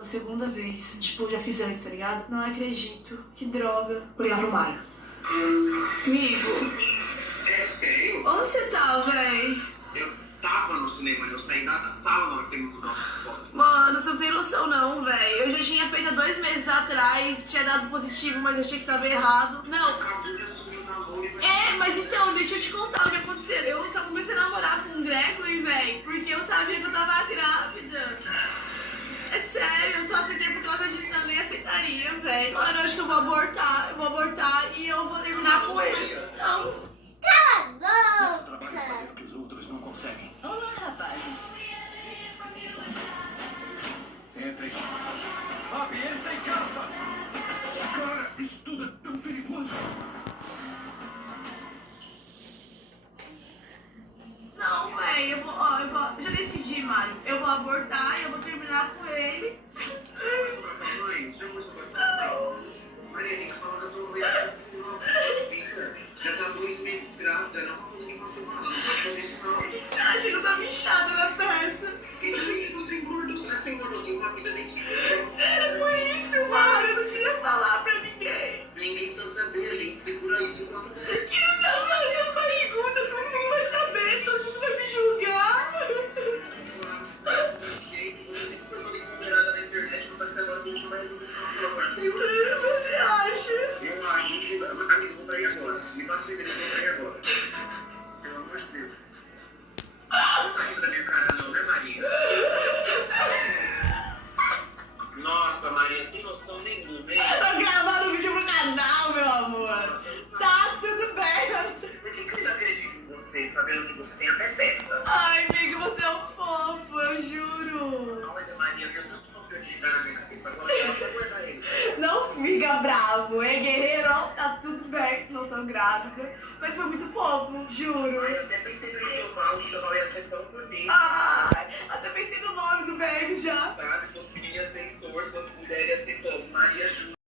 A segunda vez, tipo, já fiz antes, tá ligado? Não acredito. Que droga. Vou ligar pro Mário. Amigo. É sério? Onde você tá, véi? Eu tava no cinema, eu saí da sala na hora que você me mandou uma foto. Mano, você não tem noção não, véi. Eu já tinha feito há 2 meses atrás, tinha dado positivo, mas achei que tava errado. Não. Acabou de assumir o namoro e vai... É, mas então, deixa eu te contar o que aconteceu. Eu só comecei a namorar com o Gregory, véi, porque eu sabia que eu tava grávida. É sério, eu só aceitei por causa disso, não nem aceitaria, velho. Mano, eu acho que eu vou abortar e eu vou terminar com ele. Não. Você trabalha fazendo o que os outros não conseguem. Olá, rapazes. Entrem. Papi, eles têm caças! Cara, isso tudo é tão perigoso. Não, velho, eu vou, já decidi, Mário. Eu vou abortar e eu vou terminar com ele. Mãe, você chama sua mãe? Maria, tem que falar da tua mãe. Já tá 2 meses grávida, não é uma coisa de uma semana. Não pode fazer isso, não. Por que você acha que eu tava inchada na peça? E você engordou? Será que você engordou? Tem uma vida dentro de você. Era por isso, Mário. Eu não queria falar pra ninguém. Ninguém precisa saber, a gente segura isso enquanto... Que não sabe falar que eu barriguda, todo mundo vai saber, todo mundo vai me julgar. Você que foi toda empoderada na internet, não vai ser agora que a gente vai resolver o problema. Você acha? Eu acho que... Amigo, vou pra aí agora. Me passa o endereço, vou pra aí agora. Pelo amor de Deus. Não tá rindo da minha cara não, né, Maria? Nossa, Maria, sem noção nenhuma, hein? Eu tô gravando um vídeo pro canal, meu amor. Tá tudo bem. Por que eu não acredito em você, sabendo que você tem até festa? Ai, amigo, você é um fofo, eu juro. Olha, Maria, eu tenho tanto conteúdo na minha cabeça agora, eu vou até guardar ele. Não fica bravo, hein, guerreiro? Tá tudo bem, não tô grávida. Mas foi muito fofo, juro. Ai, eu até pensei no enxoval, o enxoval ia ser tão bonito. Ai, até pensei no nome do baby já. Sabe, se fosse menina ia ser Heitor, se fosse mulher ia ser como? Maria Júlia.